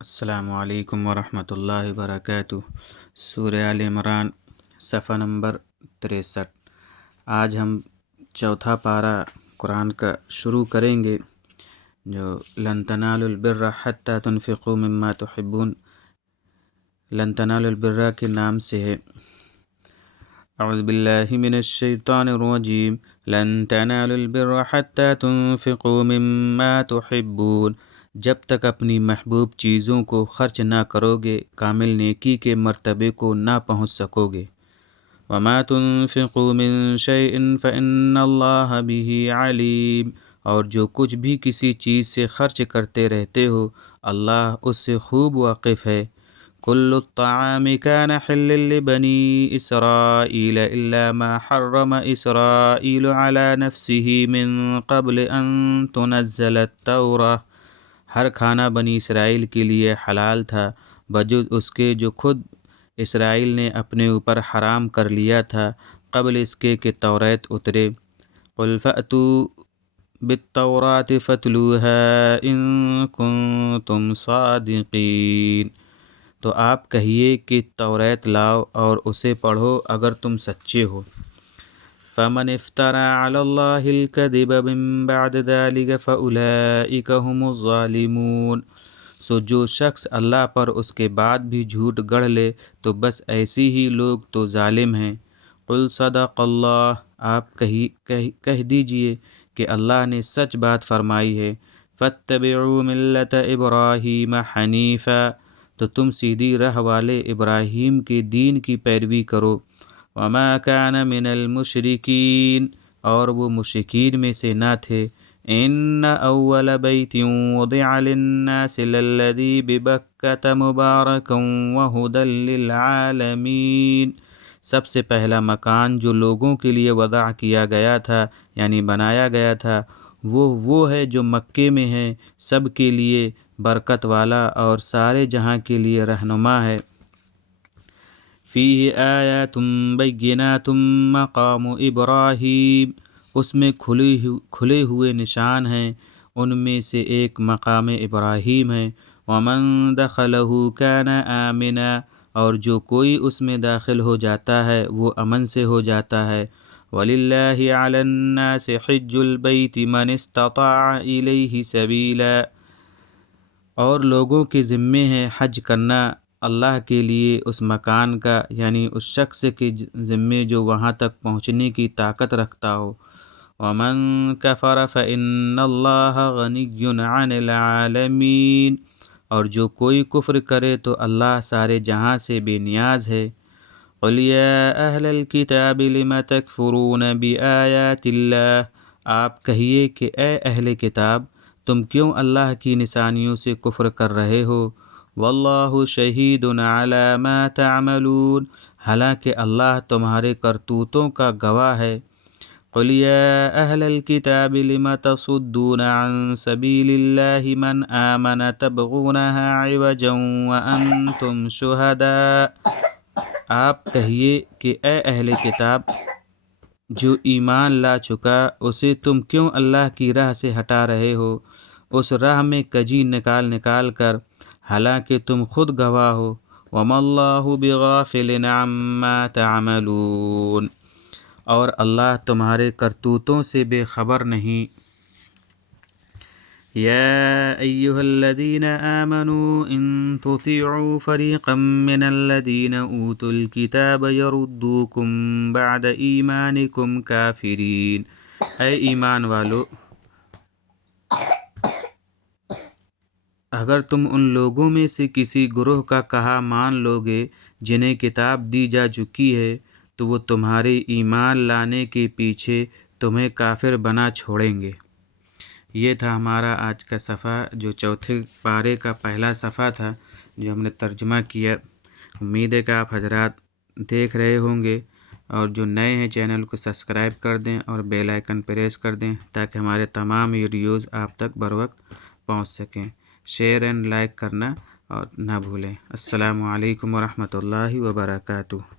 السلام علیکم ورحمۃ اللہ وبرکاتہ۔ سورہ آل عمران صفحہ نمبر 63۔ آج ہم چوتھا پارہ قرآن کا شروع کریں گے، جو لن تنالوا البر حتی تنفقوا مما تحبون، لن تنالوا البر کے نام سے ہے۔ اعوذ باللہ من الشیطان الرجیم، لن تنالوا البر حتی تنفقوا مما تحبون، جب تک اپنی محبوب چیزوں کو خرچ نہ کرو گے کامل نیکی کے مرتبے کو نہ پہنچ سکو گے۔ وما تنفقوا من شیء فإن اللہ بہ علیم، اور جو کچھ بھی کسی چیز سے خرچ کرتے رہتے ہو اللہ اس سے خوب واقف ہے۔ کل الطعام کان حلا لبنی اسرائیل الا ما حرم اسرائیل علی نفسه من قبل ان تنزل التوراۃ، ہر کھانا بنی اسرائیل کے لیے حلال تھا بجز اس کے جو خود اسرائیل نے اپنے اوپر حرام کر لیا تھا قبل اس کے کہ توریت اترے۔ قل فأتوا بالتوراۃ فاتلوها ان کنتم صادقین، تو آپ کہیے کہ توریت لاؤ اور اسے پڑھو اگر تم سچے ہو۔ فمن افترى على الله الكذب من بعد ذلك فأولئك هم الظالمون، سو جو شخص اللہ پر اس کے بعد بھی جھوٹ گڑھ لے تو بس ایسے ہی لوگ تو ظالم ہیں۔ قل صدق اللہ، آپ کہہ دیجئے کہ اللہ نے سچ بات فرمائی ہے۔ فاتبعوا ملت ابراہیم حنیفا، تو تم سیدھی راہ والے ابراہیم کے دین کی پیروی کرو۔ وما کان من المشرکین، اور وہ مشرکین میں سے نہ تھے۔ ان اول بیت وضع للناس للذی ببکۃ مبارکا وہدی للعالمین، سب سے پہلا مکان جو لوگوں کے لیے وضع کیا گیا تھا یعنی بنایا گیا تھا وہ ہے جو مکے میں ہے، سب کے لیے برکت والا اور سارے جہاں کے لیے رہنما ہے۔ فیہ آیات بینات مقام ابراہیم، اس میں کھلے ہوئے نشان ہیں، ان میں سے ایک مقام ابراہیم ہے۔ ومن دخلہ کان آمنا، اور جو کوئی اس میں داخل ہو جاتا ہے وہ امن سے ہو جاتا ہے۔ وَلِلَّهِ عَلَى النَّاسِ حِجُّ الْبَيْتِ مَنِ اسْتَطَاعَ إِلَيْهِ سَبِيلًا، اور لوگوں کے ذمے ہے حج کرنا اللہ کے لیے اس مکان کا، یعنی اس شخص کے ذمے جو وہاں تک پہنچنے کی طاقت رکھتا ہو۔ وَمَن كَفَرَ فَإِنَّ اللَّهَ غَنِيٌّ عَنِ الْعَالَمِينَ، اور جو کوئی کفر کرے تو اللہ سارے جہاں سے بے نیاز ہے۔ قُلْ يَا أَهْلَ الْكِتَابِ لِمَ تَكْفُرُونَ بِآيَاتِ اللَّهِ، آپ کہیے کہ اے اہل کتاب تم کیوں اللہ کی نشانیوں سے کفر کر رہے ہو؟ واللہ شہید علی ما تعملون، حالانکہ اللہ تمہارے کرتوتوں کا گواہ ہے۔ قل یا اہل الکتاب لم تصدون عن سبیل اللہ من آمن تبغونها عوجا وانتم شہداء، آپ کہیے کہ اے اہل کتاب جو ایمان لا چکا اسے تم کیوں اللہ کی راہ سے ہٹا رہے ہو، اس راہ میں کجی نکال کر، حالانکہ تم خود گواہ ہو۔ وما اللہ بغافل عما تعملون، اور اللہ تمہارے کرتوتوں سے بے خبر نہیں۔ یا ایہا الذین آمنوا ان تطیعوا فریقا من الذین اوتوا الکتاب یردوکم بعد ایمانکم کافرین، اے ایمان والو اگر تم ان لوگوں میں سے کسی گروہ کا کہا مان لو گے جنہیں کتاب دی جا چکی ہے تو وہ تمہارے ایمان لانے کے پیچھے تمہیں کافر بنا چھوڑیں گے۔ یہ تھا ہمارا آج کا صفحہ، جو چوتھے پارے کا پہلا صفحہ تھا جو ہم نے ترجمہ کیا۔ امید ہے کہ آپ حضرات دیکھ رہے ہوں گے، اور جو نئے ہیں چینل کو سبسکرائب کر دیں اور بیل آئیکن پریس کر دیں تاکہ ہمارے تمام ویڈیوز آپ تک بر وقت پہنچ سکیں۔ شیئر اینڈ لائک کرنا اور نہ بھولیں۔ السلام علیکم ورحمۃ اللہ وبرکاتہ۔